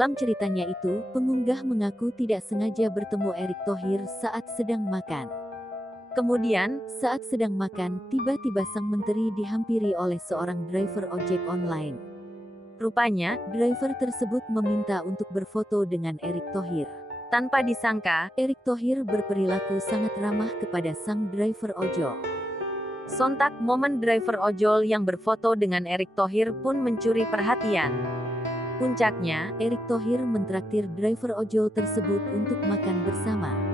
Dalam ceritanya itu, pengunggah mengaku tidak sengaja bertemu Erick Thohir saat sedang makan. Kemudian, saat sedang makan, tiba-tiba sang menteri dihampiri oleh seorang driver ojek online. Rupanya, driver tersebut meminta untuk berfoto dengan Erick Thohir. Tanpa disangka, Erick Thohir berperilaku sangat ramah kepada sang driver ojol. Sontak momen driver ojol yang berfoto dengan Erick Thohir pun mencuri perhatian. Puncaknya, Erick Thohir mentraktir driver ojol tersebut untuk makan bersama.